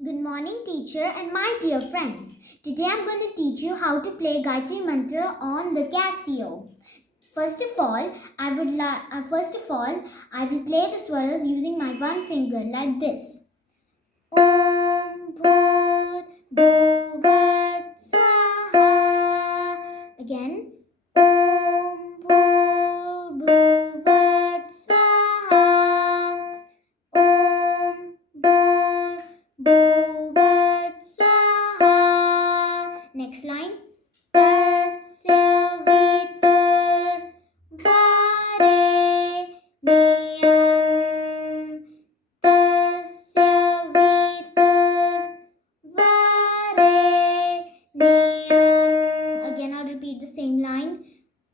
Good morning, teacher and my dear friends. Today I'm going to teach you how to play Gayatri Mantra on the Casio. First of all, I will play the swaras using my one finger like this. Om Bhur Bhuvat Swaha. Again. Om Bhur Bhuvat Swaha. Om Bhur Bhuvat Swaha. Next line. Tasya Vitur Vareniyam. Tasya Vitur Vareniyam. Again, I'll repeat the same line.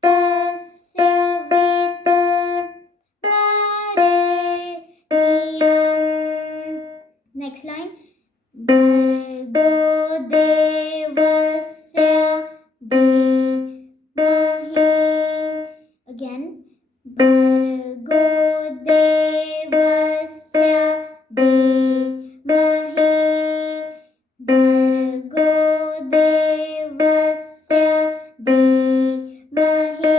Tasya Vitur Vareniyam. Next line. Bhargo Devasya Dhimahi. Again. Bhargo Devasya Dhimahi. Bhargo Devasya Dhimahi.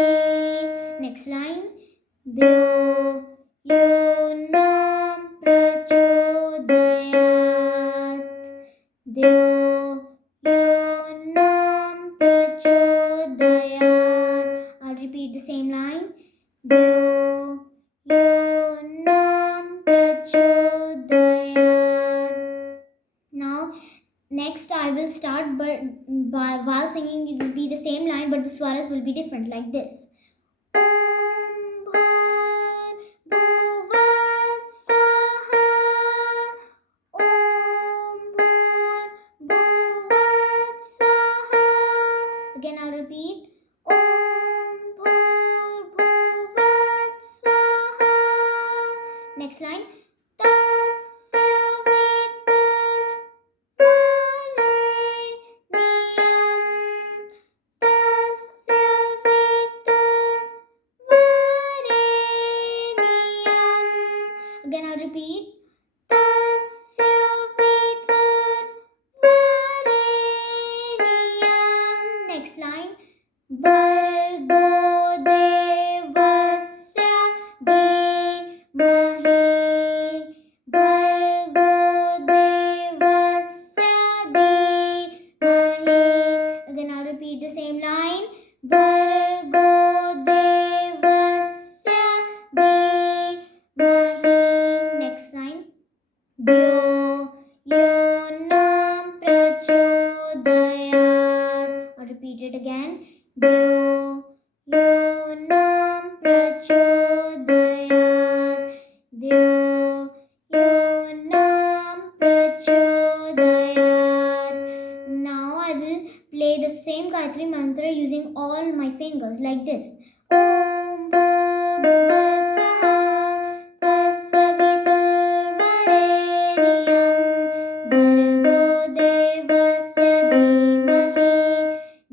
Next line. Dyo Yonam Prachodayat. Dyo Yonam Prachodayat. I'll repeat the same line. Dyo Yonam Prachodayat. Now, next I will start, but while singing it will be the same line, but the swaras will be different, like this. Om Bhur Bhuvat Swaha. Om Bhur Bhuvat Swaha. Again, I'll repeat. Om Bhur Bhuvat Swaha. Next line. Tasya Vitur Vareniyam. Tasya Vitur Vareniyam. Again, I'll repeat. Tasya Vitur Vareniyam. Next line. Bhargo Devasya Dhimahi. Bhargo Devasya Dhimahi. Again, I'll repeat the same line. Bhargo Devasya Dhimahi. Next line. Dyo Yonam Prachodayat. I'll repeat it again. Dyo Yonam Prachodayat. Dyo Yonam Prachodayat. Now I will play the same Gayatri Mantra using all my fingers like this. Om Bhur Bhuvat Swaha. Tasya Vitur Vareniyam. Bhargo Devasya Dhimahi.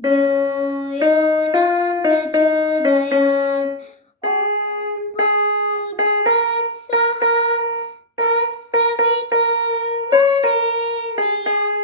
Dyo Yonam Prachodayat. Om Bhur Bhuvat Swaha. Tasya Vitur Vareniyam.